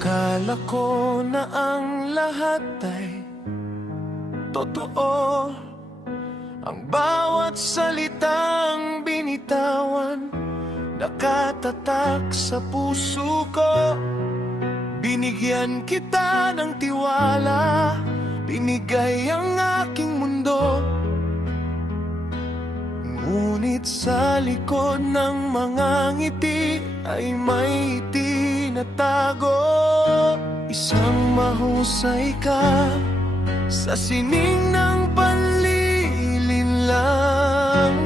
Akala ko na ang lahat ay totoo, ang bawat salitang binitawan nakatatak sa puso ko. Binigyan kita ng tiwala, binigay ang aking mundo. Ngunit sa likod ng mga ngiti ay may itinatago. Isang mahusay ka sa sining ng panlilinlang.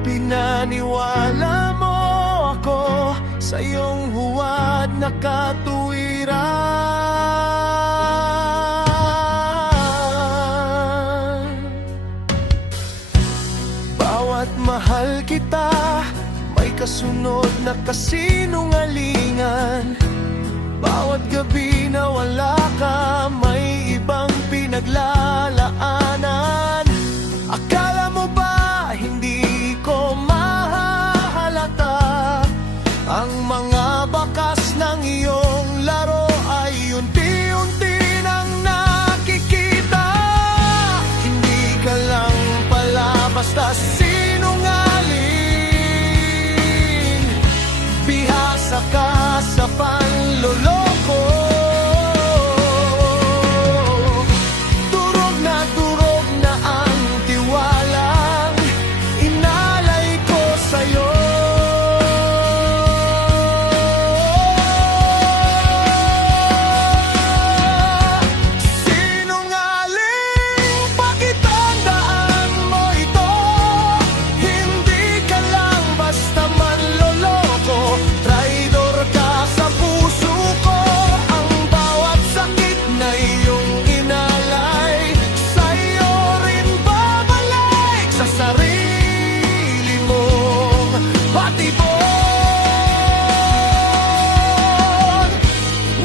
Pinaniwala mo ako sa iyong huwad na katuwiran. Bawat mahal kita, may kasunod na kasinungalingan. Bawat gabi na wala ka, may ibang pinaglalaanan. Akala mo ba hindi ko mahahalata? Ang mga bakas ng iyong laro ay unti-unti nang nakikita. Hindi ka lang pala basta sinungaling. Bihasa ka sa panloloko. Durog na ang tiwalang inalay ko sa'yo. Sinungaling, pakitandaan mo ito. Hindi ka lang basta manloloko. Traidor ka sa puso ko. Ang bawat sakit na iyong inalay, sa'yo rin babalik. Sa sarili mong patibon.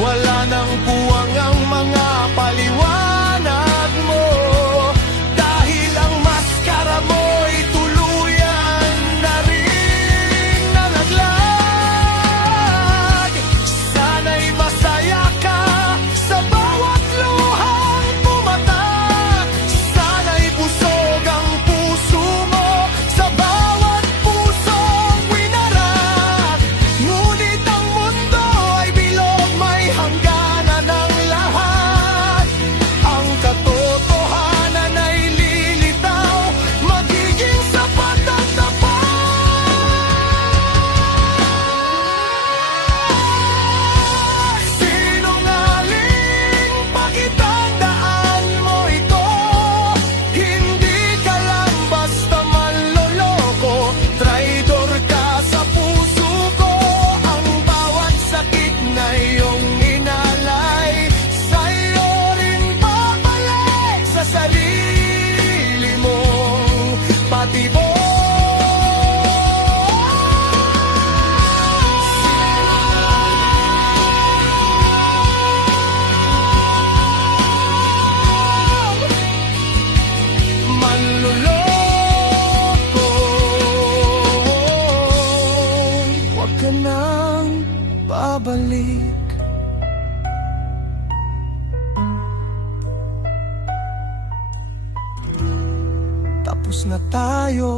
Wala nang puwang ang mga paliwanag mo, dahil ang maskara mo'y tuluyan na rin nalaglag. Sana'y masaya ka sa bawat luhang pumatak. Sana'y busog ang puso mo sa bawat pusong winarak. Ngunit ang mundo ay bilog, may hangganan ng lahat. Ang katotohanan ay lilitaw, magiging sapat at tapat. Sinungaling, pakitandaan mo ito. Hindi ka lang basta manloloko. Traidor ka sa puso ko. Ang bawat sakit na iyong inalay, sa'yo rin babalik. Sa sarili mong patibon. Manloloko, huwag ka nang babalik. Tapos na tayo.